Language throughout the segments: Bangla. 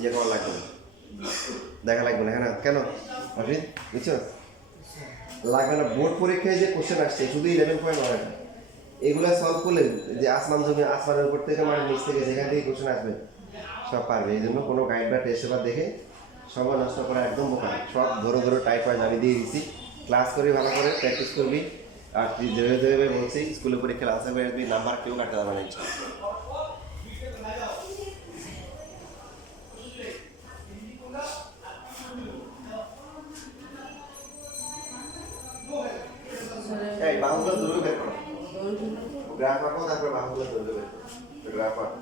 ইয়ে করা লাগবে না, দেখা লাগবে না। হ্যাঁ না কেন অফিস বুঝছো লাগবে না। বোর্ড পরীক্ষায় যে কোশ্চেন আসছে শুধু 11.1 এগুলো সলভ করলে যে আসমান জমি আসমানের উপর থেকে মানে নিচ থেকে যেখান থেকে কোশ্চেন আসবে সব পারবে। এই জন্য কোনো গাইড বা টেস্ট পেপার দেখে সময় নষ্ট করা একদম বোকা। সব ধরো ধরো টাইপ ওয়াইজ আমি দিয়ে দিচ্ছি, ক্লাস করবি ভালো করে, প্র্যাকটিস করবি। আর তুই যেভাবে যেভাবে বলছি স্কুলে পরীক্ষা আনসার করে আসবি, নাম্বার কেউ কাটতে পারবে না। এই বাহুগুলো দূরে বের করো, গ্রাফ আঁকো, তারপরে বাহুগুলো দূরে বের করো, গ্রাফ আঁকো।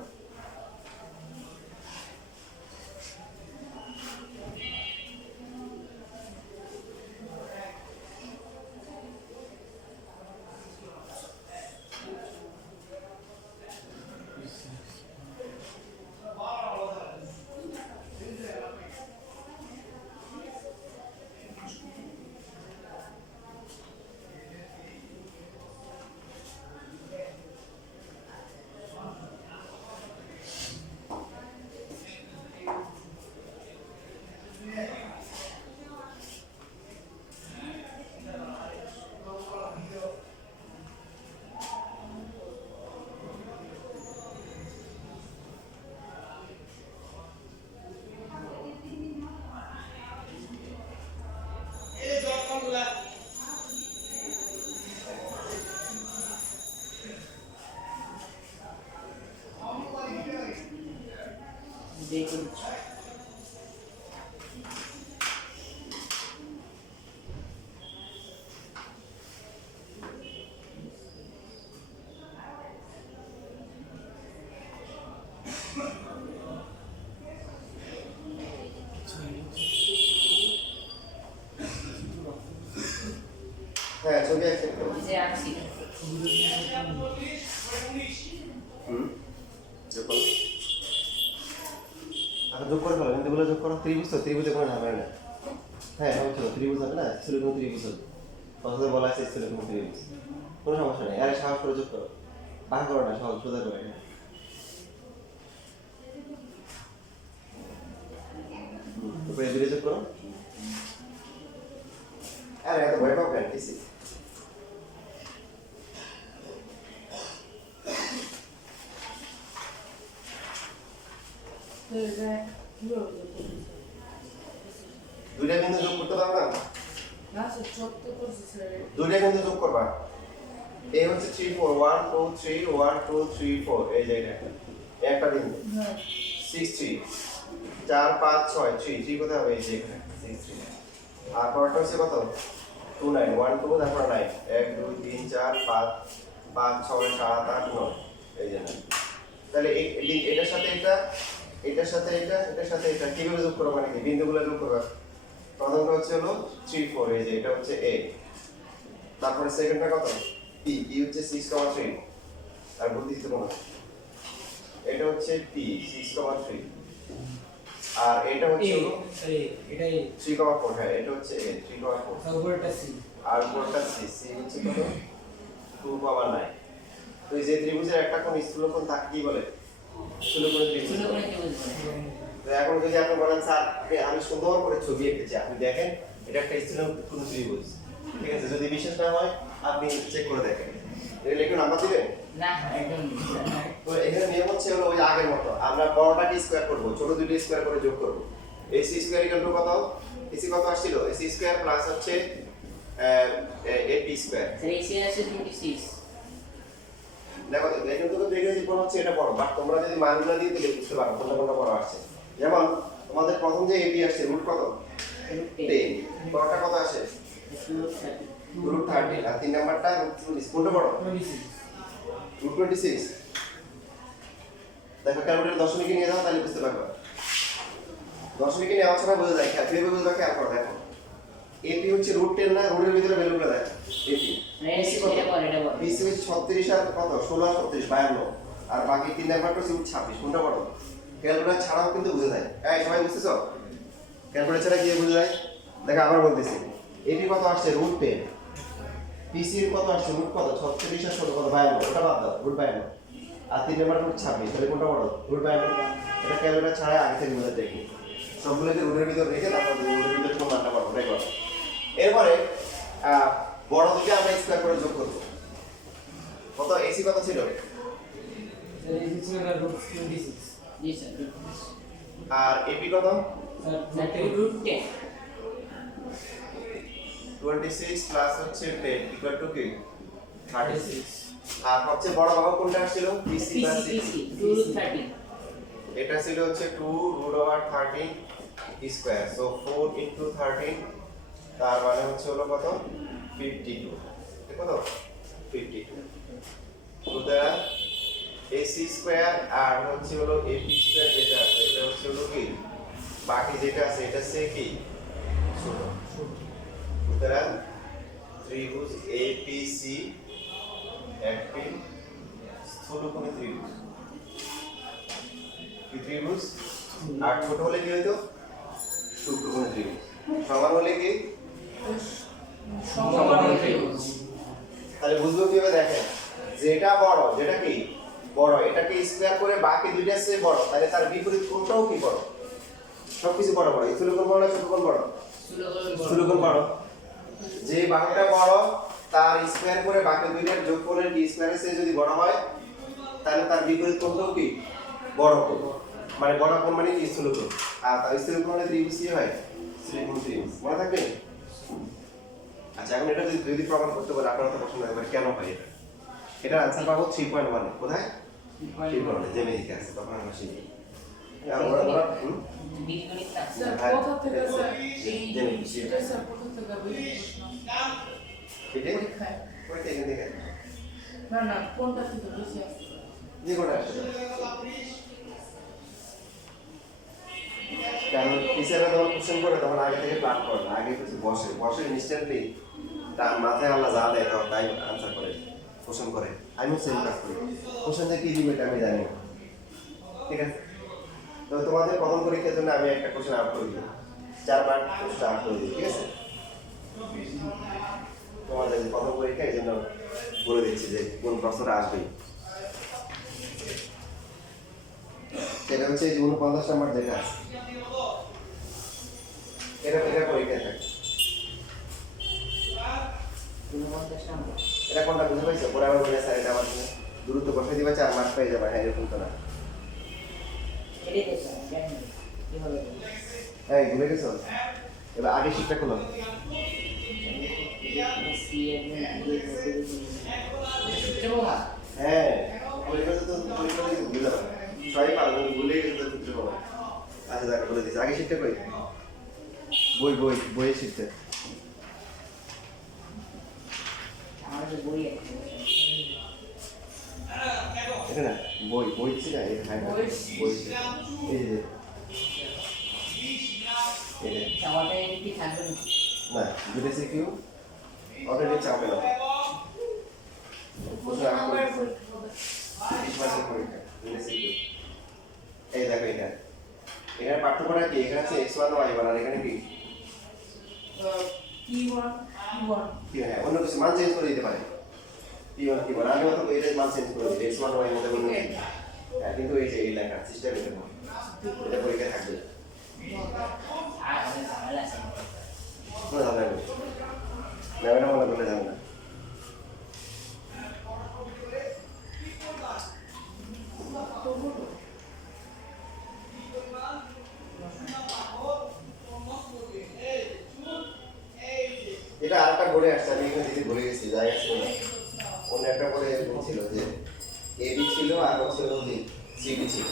হ্যাঁ ছবি অ্যাকসেপ্ট করো। যে আছি যোগ করো, আচ্ছা যোগ করে ফেলো, বিন্দুগুলো যোগ করো। ত্রিভুজ তো, ত্রিভুজে কোনো ঝামেলা নেই। হ্যাঁ হচ্ছিল ত্রিভুজ হবে না, স্থূল কোনো ত্রিভুজ হবে, কথাতে বলা আছে স্থূল কোনো ত্রিভুজ, কোনো সমস্যা নেই। আরে সাহস করে যোগ করো, বাঁ করো না, সহজ সোজা করে। উপরে দূরে যোগ করো। আরে এত ভয় পাও কেন, কিছু দুইটা বিন্দু যোগ করতে পারবা না, দুইটা বিন্দু যোগ করবা। এই হচ্ছে 3 4 1 2 3 1 2 3 4, এই যে এটা একটা বিন্দু 6 3 4 5 6 3 3 কোথায় হবে, এই যে এখানে 6 3। আর পরটা হচ্ছে কত 2 9 1 2 তারপর 9 1 2 3 4 5 5 6 7 8 9, এই যে 9। তাহলে এটার সাথে এটা, এটার সাথে এটা, এটার সাথে এটা কিভাবে যোগ করব, মানে কি বিন্দুগুলো যোগ করব। প্রথমটা হচ্ছে হলো 3 4, এই যে এটা হচ্ছে a, তারপরে সেকেন্ডটা কত p, p হচ্ছে 6,3 আর বুদ্ধিতে কোন, এটা হচ্ছে p 6,3 আর এটা হচ্ছে হলো এটাই 3,4, হ্যাঁ এটা হচ্ছে a 3,4 উপরটা সি আর উপরটা c, c হচ্ছে কত 2,9। তো এই যে ত্রিভুজের একটা কোণ স্থূলকোণ তাকে কি বলে, স্থূলকোণ ত্রিভুজ। ছোট করে কি বুঝবো তো এখন যদি আপনি বলেন স্যার আমি সুন্দর করে ছবি এঁকেছি, আপনি দেখেন এটা একটা স্থূলকোণ ত্রিভুজ, ঠিক আছে, যদি বিশ্বাস না হয় আপনি চেক করে দেখেন। এর একটু নাম্বার দিবেন না একদম তো এখানে নিয়ম হচ্ছে হলো ওই আগের মতো, আমরা বড়টাকে স্কয়ার করব, ছোট দুটো স্কয়ার করে যোগ করব। ac স্কয়ার ইকুয়াল টু কত, ac কত আসছিল, ac স্কয়ার প্লাস হচ্ছে ap স্কয়ার। AC আছে 26 দেখো এখানে তো দেখে যে কোন হচ্ছে এটা বড়, বাট তোমরা যদি মানগুলো দিয়ে দিলে বুঝতে পারো কোনটা কোনটা বড় আসছে। যেমন তোমাদের প্রথম যে ap আসছে রুট কত 10, বড়টা কত আসে রুট 30, আর তিন নাম্বারটা রুট 20, কোনটা বড় 26 রুট 26। দেখো ক্যালকুলেটর দশমিকে নিয়ে যাও তাহলে বুঝতে পারবে, দশমিকে নেওয়া ছাড়া বোঝা যায়, খেয়াল করে বুঝবা, খেয়াল করো। দেখো এপি হচ্ছে রুট 10 না, রুটের ভিতরে ভ্যালুগুলো দেখো এপি এটা বল এটা বল বিসি হচ্ছে 36 আর কত 16 36 52, আর বাকি তিন নাম্বারটা হচ্ছে 26, কোনটা বড়। ক্যালকুলেটর ছাড়াও কিন্তু বুঝা যায়, এই সবাই বুঝতেছো, ক্যালকুলেটর ছাড়া কি বুঝা যায়। দেখো আবার বলতেছি, এপি কত আসছে রুট 10, পিসি এর কত আসছে রুট কত 36 আর 16 কত 52, ওটা বাদ দাও রুট 52। আর 3 নাম্বার রুট 26, তাহলে কোনটা বড়? রুট বাই এটা ক্যালকুলেটর ছাড়া আগে থেকে বুঝে দেখি সবগুলোকে রুটের ভিতর রেখে তারপর রুটের ভিতর কোন মানটা পাবো এটাই করো। এরপরে বড় দুটো আমরা স্কয়ার করে যোগ করব। কত এসি কত ছিল? জি স্যার আর এপি কত? রুট 10 26 প্লাস হচ্ছে 10 ইকুয়াল টু কি 36। আর সবচেয়ে বড় ভাগ কোনটা ছিল? পিসি বা সিসি 213 এটা ছিল হচ্ছে 2√13 স্কয়ার, সো 4 ইনটু 13 তার মানে হচ্ছে হলো কত 52। ঠিক কত 52। সুতরাং এসি স্কয়ার আর হচ্ছে হলো এপি স্কয়ার যেটা আছে এটা হচ্ছে হলো কি বাকি যেটা আছে এটা সে কি ছোট। সুতরাং ত্রিভুজ এপিসি একটি স্থূলকোণী ত্রিভুজ। কি ত্রিভুজ? আর ছোট হলে কি হইতো? সূক্ষ্মকোণী ত্রিভুজ। সমান হলে কি সমকোণী ত্রিভুজ। তাহলে বুঝবো কিভাবে? দেখেন যেটা বড়, যেটা কি বড়, এটাকে স্কয়ার করে বাকি দুইটা চেয়ে বড়, তাহলে তার বিপরীত কোণটাও কি বড়? সবকিছু বড় বড়। স্থূলকোণ বড় না ছোটকোণ বড়? স্থূলকোণ বড়। যে বাহুটা বড় তার স্কয়ার করে বাকি দুইটার যোগফলের কি স্কয়ারের চেয়ে যদি বড় হয় তাহলে তার বিপরীত কোণটাও কি বড় কোণ। মানে বড় কোণ মানে কি স্থূলকোণ। আর তার স্থূলকোণের ত্রিভুজ কি হয়? স্থূলকোণ ত্রিভুজ। মনে থাকবে? আচ্ছা এখন এটা যদি প্রমাণ করতে পারে আপনারা তো প্রশ্ন করবেন কেন হয় এটা? এটার आंसर পাবো 3.1। কোথায়? 3.1 যে মেদিকে আছে তখন আমরা শিখি। বীজগণিত না স্যার কোথা থেকে স্যার এই সেটা স্যার কোথা থেকে প্রশ্ন এটা পরীক্ষায় কইতে এখান থেকে না না কোনটা থেকে বেশি আসছে যে কোনটা আসছে কারণ টিচাররা যখন কোশ্চেন করে তখন আগে থেকে প্ল্যান করে না, আগে কিছু বসে বসে ইনস্ট্যান্টলি তার মাথায় আল্লাহ যা দেয় তখন তাই আনসার করে কোশ্চেন করে। আমিও সেম কাজ করি, কোশ্চেনে কি দিবে এটা আমি জানি না। ঠিক আছে, তো তোমাদের প্রথম পরীক্ষার জন্য আমি একটা কোশ্চেন আউট করে দিই, 4 মার্ক কোশ্চেন আউট করে দিই। ঠিক আছে, তোমাদের প্রথম পরীক্ষা এই জন্য বলে দিচ্ছি যে কোন প্রশ্নটা আসবে। সেটা হচ্ছে 49 নাম্বার যেটা আছে এটা পরীক্ষা থাকে। 49 নম্বর এটা কোনটা বুঝে পাইছো? পরে আবার বলে স্যার এটা আমার দূরত্ব বসাই দিবা 4 মার্ক পেয়ে যাবে। হ্যাঁ এরকম তো না, এটাই তো স্যার জানি কিভাবে এই ভুলে গেছো? এবার আগে শিক্ষা করলাম সি এর চলো না হ্যাঁ পরীক্ষা তো ভুলে যাবে, সবাই পারবে ভুলে গেছে তো সূত্র পাবে। আচ্ছা দেখা বলে দিচ্ছি আগে শিক্ষা কই বই শিখতে আমাদের বই আছে এটা না বই ছিল না এই হ্যাঁ বই এই যে আমাদের কি থাকবে না দুটো সিকিউ অলরেডি চাপে না বুঝলাম নাম্বার পরীক্ষা হবে মাসের পরীক্ষা দুটো সিকিউ। এই দেখো এটা এখানে পার্থক্যটা কি? এখানে আছে x1 y1 আর এখানে কি P1 কি হ্যাঁ অন্য কিছু মান চেঞ্জ করে দিতে পারে। p1 p1 আমি তো এটা মান চেঞ্জ করে দিই x1 y মধ্যে বলবো হ্যাঁ, কিন্তু এই যে এই লেখা সিস্টেম এটা পরীক্ষা থাকবে আর আমাদের ঝামেলা আছে কোনো ঝামেলা নেই, ম্যামেরা মনে করলে যাবে না। এটা আরেকটা বোর্ডে আসছে, আমি এখানে দিদি ভুলে গেছি, জায়গা ছিল না। অন্য একটা বোর্ডে এরকম ছিল যে এবি ছিল আর হচ্ছে সিবি ছিল।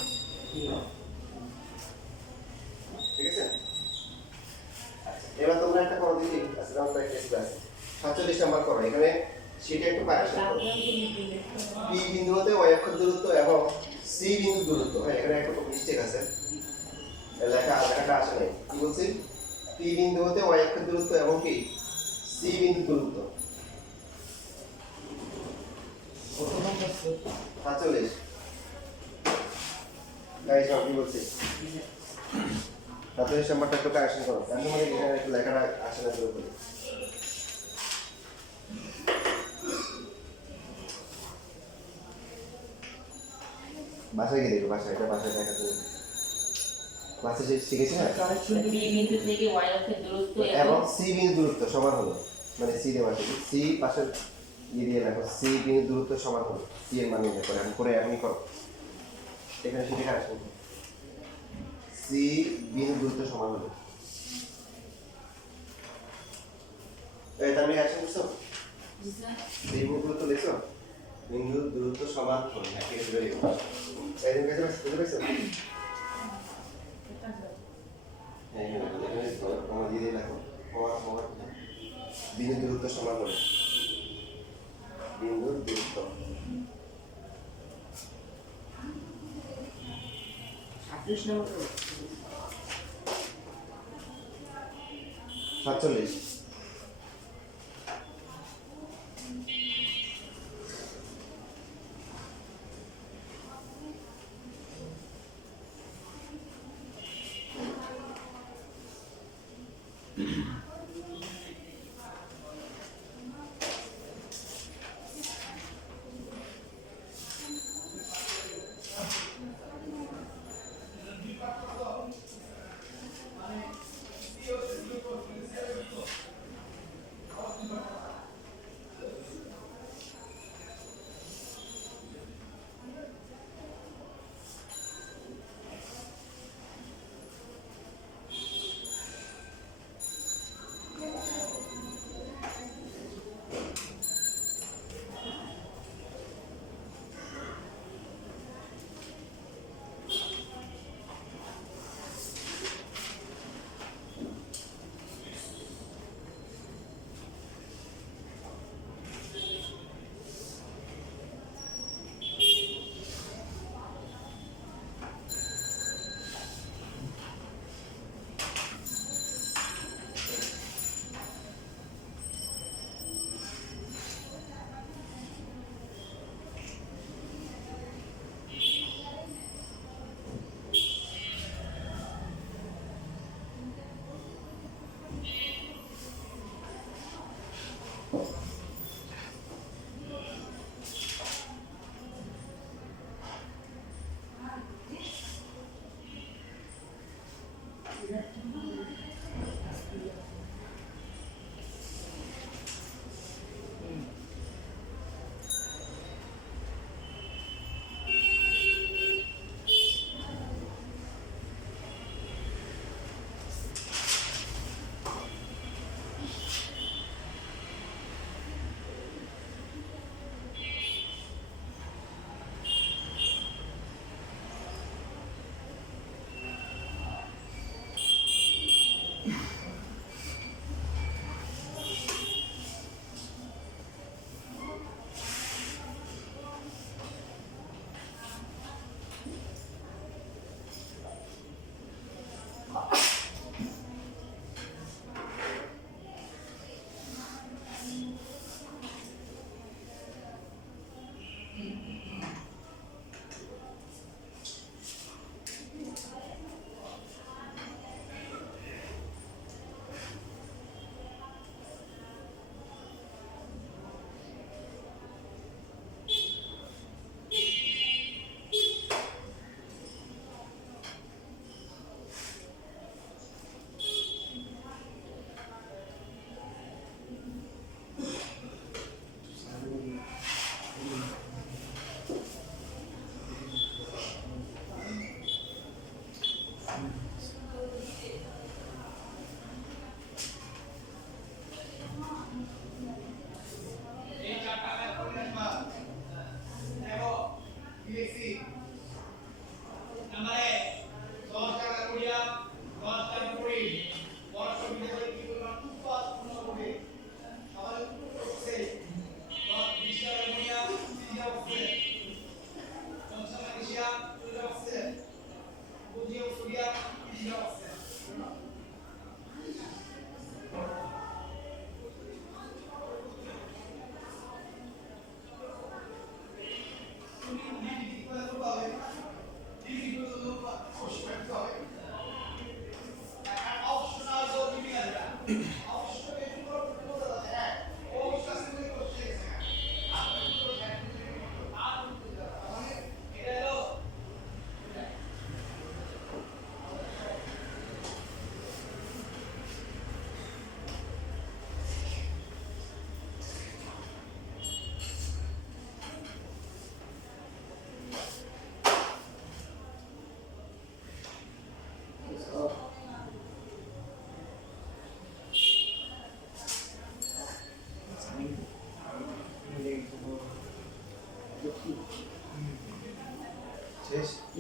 ঠিক আছে, আচ্ছা এবার তোমরা একটা করো দিদি, আচ্ছা আমরা একটা ক্লাস 47 নাম্বার করো। এখানে সেটা একটু কারেকশন করো। পি বিন্দু হতে y অক্ষের দূরত্ব এবং সি বিন্দু দূরত্ব, হ্যাঁ এখানে একটা মিস্টেক আছে, লেখাটা আসে নাই। কি বলছি? পি বিন্দু হতে y অক্ষের দূরত্ব এবং কি সি বিন্দু দূরত্ব 47 গাইস আমি কি বলছি 47 নাম্বারটা একটু কারেকশন করো, তার মানে এখানে একটু লেখাটা আসে না পুরোপুরি। বাসায় গিয়ে দেখো, বাসায় এটা বাসায় দেখা তুমি ক্লাসে শিখেছি না। বি বিন্দু থেকে ওয়াই অক্ষের দূরত্ব এবং সি বিন্দু দূরত্ব সমান হলো, মানে সি দেওয়া আছে, সি পাশের দিয়ে লেখো সি বিন্দু দূরত্ব সমান হলো, সি এর মান নির্ণয় করে আমি করে এমনি করো এখানে সেটা আসবে সি বিন্দু দূরত্ব সমান হলো। এই তার মানে আছে বুঝছো, সি বিন্দু দূরত্ব লিখছো, বিন্দু দূরত্ব সমান হলো, হ্যাঁ ঠিক আছে, ভেরি গুড। এই দিন কাছে বুঝতে পেরেছো? হ্যাঁ এখানে কমা দিয়ে লেখো, কমা বিন্দু দূরত্ব সমান হলো, বিন্দুর দূরত্ব 38 নম্বর 47।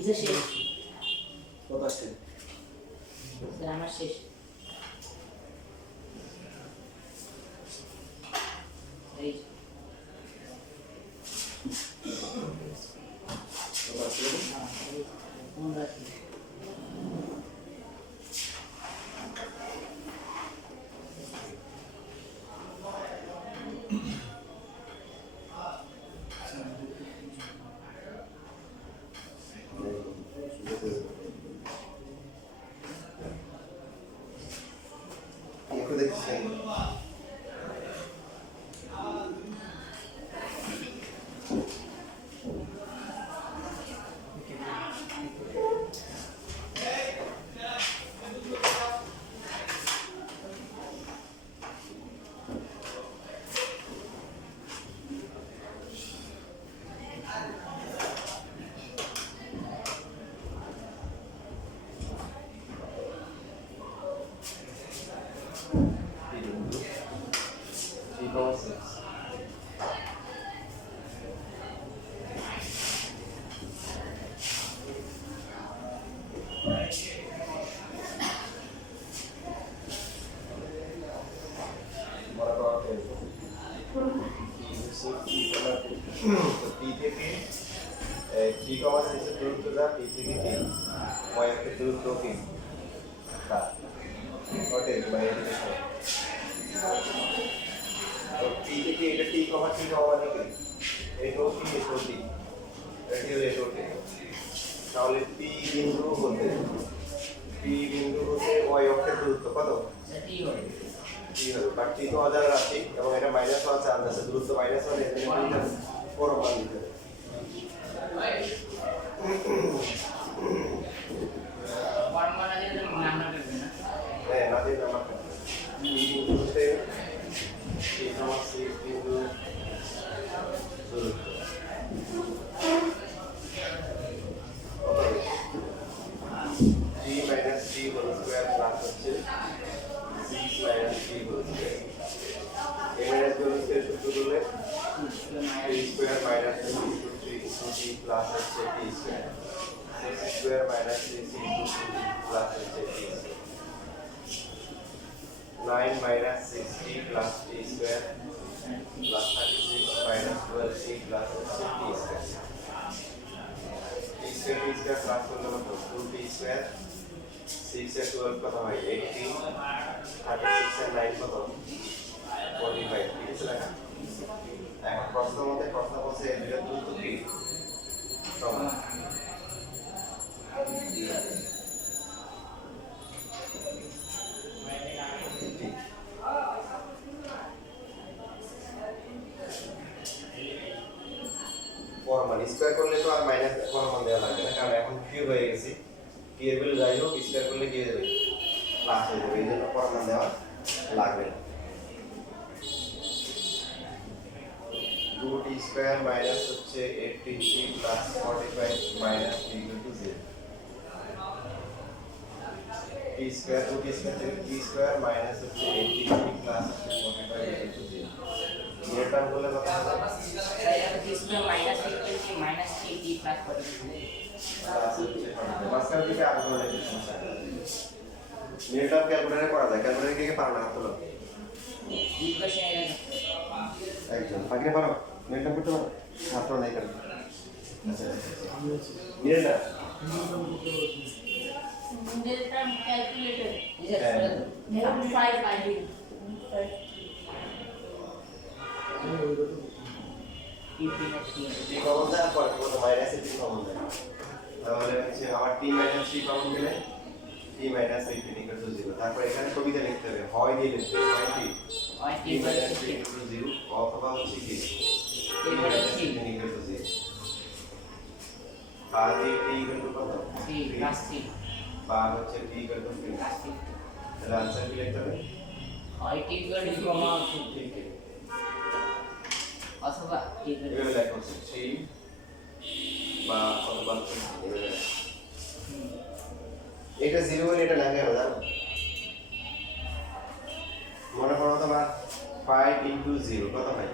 কিসে শেষ কত আসছে স্যার আমার শেষ এই কত আসছে কোন রাখি একটু দেখছি পি থেকে 3,6 এর দূরত্ব যা পি থেকে পি ওয়াই এর দূরত্ব কি তা ওটাই মানে এদিকে সব তো পি থেকে এটা টি কমা মানে কি এটাও কি এটাও টি এটাও টি তাহলে পি বিন্দু হতে ওয়াই অক্ষের দূরত্ব কত সেটি হবে টি হবে বাট টি তো অজানা রাশি এবং এটা মাইনাস হওয়ার চান্স আছে দূরত্ব মাইনাস হলে এটা বড় মান দিতে হবে ফর্মুলা দিয়ে নাম না করবে না হ্যাঁ না দিয়ে নাম্বার পি বিন্দু হতে টি কমা সি বিন্দু দূরত্ব g minus t whole square plus হচ্ছে 6 minus t whole square a minus b whole square সূত্র করলে t square minus 3 t plus হচ্ছে t square 6 square minus 3c plus হচ্ছে t square 9 minus 6t plus t square plus 36 minus 12t plus হচ্ছে t square t square plus করলে কত 2t square 6 এর 12 কত হয় 18 36 এর 9 কত 45 ঠিক আছে লেখা এখন প্রশ্ন বলছে এর দুটো দূরত্ব কি সমান ঠিক ফর্মান স্কয়ার করলে তো আর মাইনাস ফর্মান দেওয়া লাগবে না কারণ এখন কিউব হয়ে গেছে পি এর ভ্যালু যাই হোক স্কয়ার করলে কি হয়ে যাবে প্লাস হয়ে যাবে এই জন্য ফর্মান দেওয়া লাগবে না 2t স্কয়ার মাইনাস হচ্ছে 18t plus 45 minus t equal to 0 t square 2t square থেকে t স্কয়ার মাইনাস হচ্ছে 18t প্লাস 45 ইকুয়াল টু 0 এর টার্ম করলে কত হবে इसमें minus minus T plus plus হচ্ছে মাস্টার দিকে আগে বলে দিচ্ছি মিনিটার ক্যালকুলেটরে করা যায় ক্যালকুলেটর কে পারো না হলো इक्वेशन একজন পাকিয়ে পারো মিনিটার করতে পারো মাত্র নাই কেন আচ্ছা মিনিটার डेल्टा कैलकुलेटर হ্যাঁ 5 I think টি কমন দেওয়ার পর কত মাইনাস টি কমন দেয় তাহলে হচ্ছে আমার টি মাইনাস টি কমন দিলে টি মাইনাস 18 ইকুয়াল টু 0 তারপর এখানে কবিতা লিখতে হবে হয় দিয়ে লিখতে হবে হয় কি और t t minus plus t equal to 0 অথবা হচ্ছে কি t t minus plus 18 equal to 0 তাহলে টি ইকুয়াল টু কত 3 प्लस 3 বা হচ্ছে টি ইকুয়াল টু 3 प्लस 3 তাহলে आंसर কি লিখতে হবে और टी इक्वल टू कॉमा ঠিক আছে अथवा टी इक्वल এভাবে লেখা হচ্ছে 3 বা অথবা এভাবে লেখা। এটা 0 হলে এটা লাগে না জানো মনে করো তোমার 5 * 0 কত হয়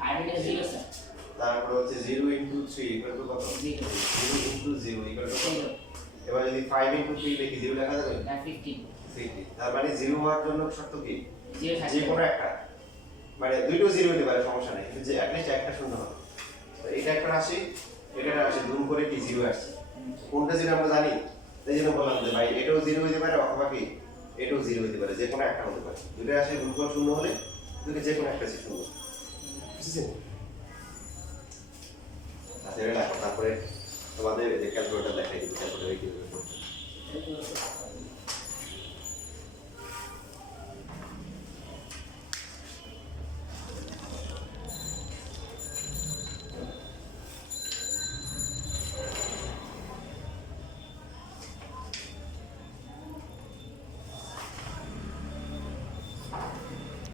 5 0 सर তারপর হচ্ছে 0 ইনটু 3 ইকুয়াল টু কত? 0 0 ইনটু 0 ইকুয়াল টু কত? 0 এবার যদি 5 ইনটু 3 লিখি 0 লেখা যাবে? না 15 50। তার মানে 0 হওয়ার জন্য শর্ত কি? 0 যে থাকবে কোনো একটা, মানে দুইটো 0 হতে পারে, সমস্যা নেই, কিন্তু যে অ্যাটলিস্ট একটা শূন্য হবে। তো এটা একটা রাশি, এটা একটা রাশি, গুণ করে কি 0 আসছে। কোনটা 0 আমরা জানি, তাই জন্য বললাম যে ভাই এটাও 0 হতে পারে অথবা কি এটাও 0 হতে পারে, যে কোনো একটা হতে পারে। দুটো রাশি গুণফল শূন্য হলে দুটো যে কোনো একটা শূন্য। বুঝছেন? আচ্ছা এটা লেখো, তারপরে তোমাদের যে ক্যালকুলেটর দেখাই দিই, ক্যালকুলেটরে কিভাবে করতে হয়।